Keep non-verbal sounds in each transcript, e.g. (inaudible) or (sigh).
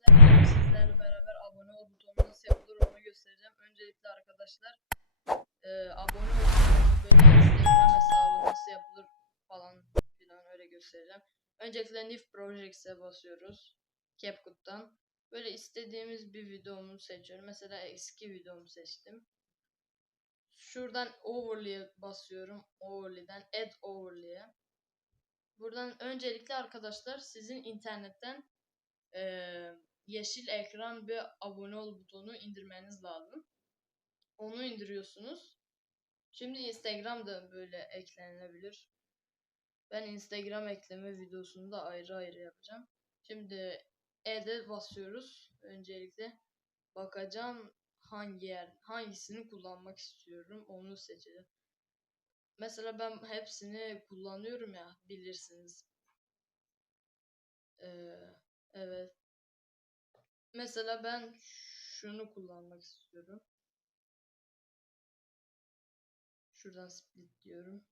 arkadaşlar sizlerle beraber abone ol butonu nasıl yapılır onu göstereceğim. Öncelikle arkadaşlar e, abone ol butonu böyle Instagram hesabı nasıl yapılır falan filan öyle göstereceğim. Öncelikle New Projects'e basıyoruz. CapCut'tan. Böyle istediğimiz bir videomu seçiyorum. Mesela eski videomu seçtim. Şuradan Overlay'e basıyorum. Overlay'den Add Overlay'e. Buradan öncelikle arkadaşlar sizin internetten eee, yeşil ekran ve abone ol butonu indirmeniz lazım. Onu indiriyorsunuz. Şimdi Instagram da böyle eklenilebilir. Ben Instagram ekleme videosunu da ayrı ayrı yapacağım. Şimdi Add'e basıyoruz. Öncelikle bakacağım hangi yer, hangisini kullanmak istiyorum onu seçeceğim. Mesela ben hepsini kullanıyorum ya bilirsiniz. Ee, evet. Mesela ben şunu kullanmak istiyorum. Şuradan split diyorum.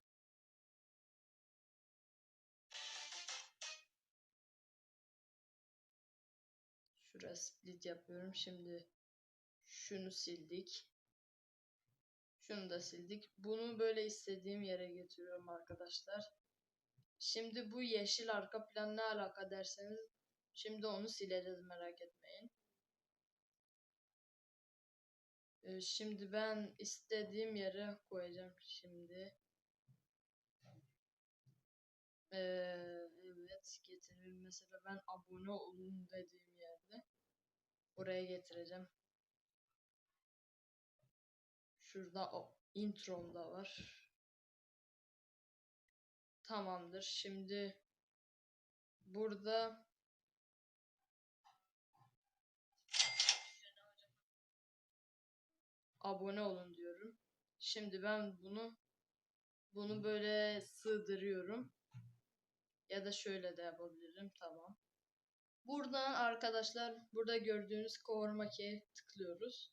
Şuraya split yapıyorum. Şimdi şunu sildik. Şunu da sildik. Bunu böyle istediğim yere getiriyorum arkadaşlar. Şimdi bu yeşil arka plan ne alaka derseniz şimdi onu sileceğiz merak etmeyin. Ee, şimdi ben istediğim yere koyacağım şimdi. Ee, evet getirelim. Mesela ben abone olun dediğim yerde oraya getireceğim. Şurada o introm da var. Tamamdır. Şimdi burada abone olun diyorum. Şimdi ben bunu bunu böyle sığdırıyorum. Ya da şöyle de yapabilirim. Tamam. Buradan arkadaşlar burada gördüğünüz Cover Make'ye tıklıyoruz.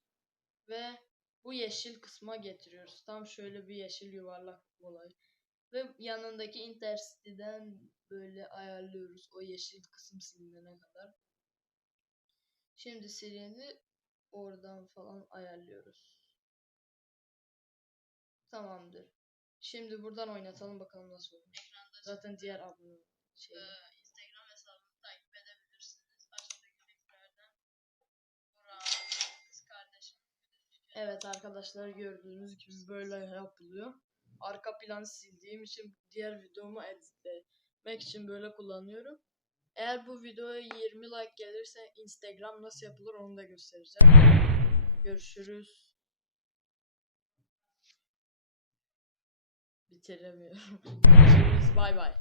Ve bu yeşil kısma getiriyoruz. Tam şöyle bir yeşil yuvarlak olay. Ve yanındaki intercity'den böyle ayarlıyoruz o yeşil kısım silinene kadar. Şimdi sileni oradan falan ayarlıyoruz. Tamamdır. Şimdi buradan oynatalım bakalım nasıl olmuş. Zaten diğer abone şey. Instagram hesabımı takip edebilirsiniz. Aşağıdaki linklerden Burak, kız kardeşim. Evet arkadaşlar gördüğünüz gibi böyle yapılıyor. Arka planı sildiğim için diğer videomu editlemek için böyle kullanıyorum. Eğer bu videoya 20 like gelirse Instagram nasıl yapılır onu da göstereceğim. Görüşürüz. Bitiremiyorum. (laughs) Görüşürüz. Bay bay.